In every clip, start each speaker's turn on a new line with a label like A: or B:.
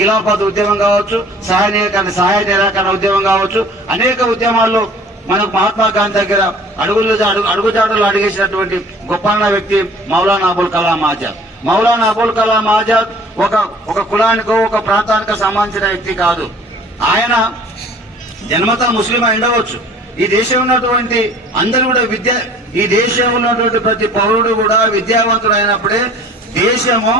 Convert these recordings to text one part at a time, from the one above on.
A: ఖిలాఫత్ ఉద్యమం కావచ్చు సహాయ నిరాకరణ సహాయ నిరాకరణ ఉద్యమం కావచ్చు. అనేక ఉద్యమాల్లో మనకు మహాత్మా గాంధీ దగ్గర అడుగులు అడుగు అడుగుజాడలు అడిగేసినటువంటి గొప్పన్న వ్యక్తి మౌలానా అబుల్ కలాం ఆజాద్. మౌలానా అబుల్ కలాం ఆజాద్ ఒక ఒక కులానికో ఒక ప్రాంతానికో సంబంధించిన వ్యక్తి కాదు. ఆయన జన్మత ముస్లిం అయి ఉండవచ్చు. ఈ దేశం ఉన్నటువంటి అందరూ కూడా విద్య ఈ దేశంలో ఉన్నటువంటి ప్రతి పౌరుడు కూడా విద్యావంతుడు అయినప్పుడే దేశము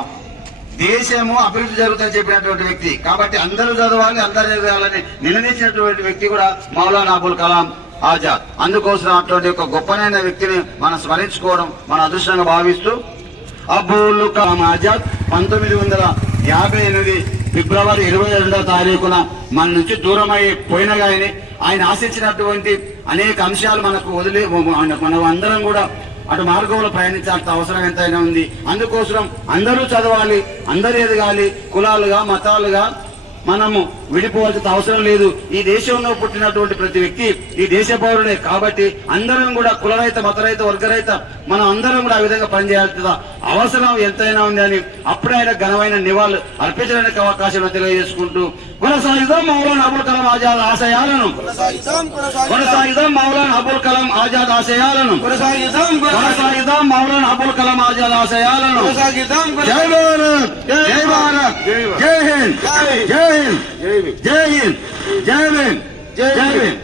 A: దేశము అభివృద్ధి జరుగుతుందని చెప్పినటువంటి వ్యక్తి. కాబట్టి అందరూ చదవాలి అందరూ చదవాలని నిర్ణయించినటువంటి వ్యక్తి కూడా మౌలానా అబుల్ కలాం ఆజాద్. అందుకోసం అటువంటి ఒక గొప్పనైన వ్యక్తిని మనం స్మరించుకోవడం మన అదృష్టంగా భావిస్తూ అబుల్ కలాం ఆజాద్ పంతొమ్మిది వందల యాభై ఎనిమిది ఫిబ్రవరి ఇరవై రెండవ తారీఖున మన నుంచి దూరమై అయి పోయిన ఆయన ఆశించినటువంటి అనేక అంశాలు మనకు వదిలే మనం అందరం కూడా అటు మార్గంలో ప్రయాణించాల్సిన అవసరం ఎంతైనా ఉంది. అందుకోసం అందరూ చదవాలి అందరూ ఎదగాలి కులాలుగా మతాలుగా మనము విడిపోవాల్సిన అవసరం లేదు. ఈ దేశంలో పుట్టినటువంటి ప్రతి వ్యక్తి ఈ దేశ పౌరుడే కాబట్టి అందరం కూడా కులరహిత మతరహిత వర్గరహిత మనం అందరం కూడా ఆ విధంగా పనిచేయాల్సిన అవసరం ఎంతైనా ఉంది అని అప్పుడే ఆయన ఘనమైన నివాళులు అర్పించడానికి అవకాశం తెలియజేసుకుంటూ కొనసాగిద్దాం మౌలానా అబుల్ కలాం ఆజాద్ ఆశయాలను.
B: కొనసాగిద్దాం
A: మౌలానా అబుల్ కలాం ఆజాద్ ఆశయాలను.
B: కొనసాగిద్దాం
A: కొనసాగిద్దాం. మౌలానా అబుల్ కలాం ఆజాద్ ఆశయాలను. జై భారత్ జై భారత్ జై హింద్ జై హింద్ జై హింద్ జై భీమ్ జై భీమ్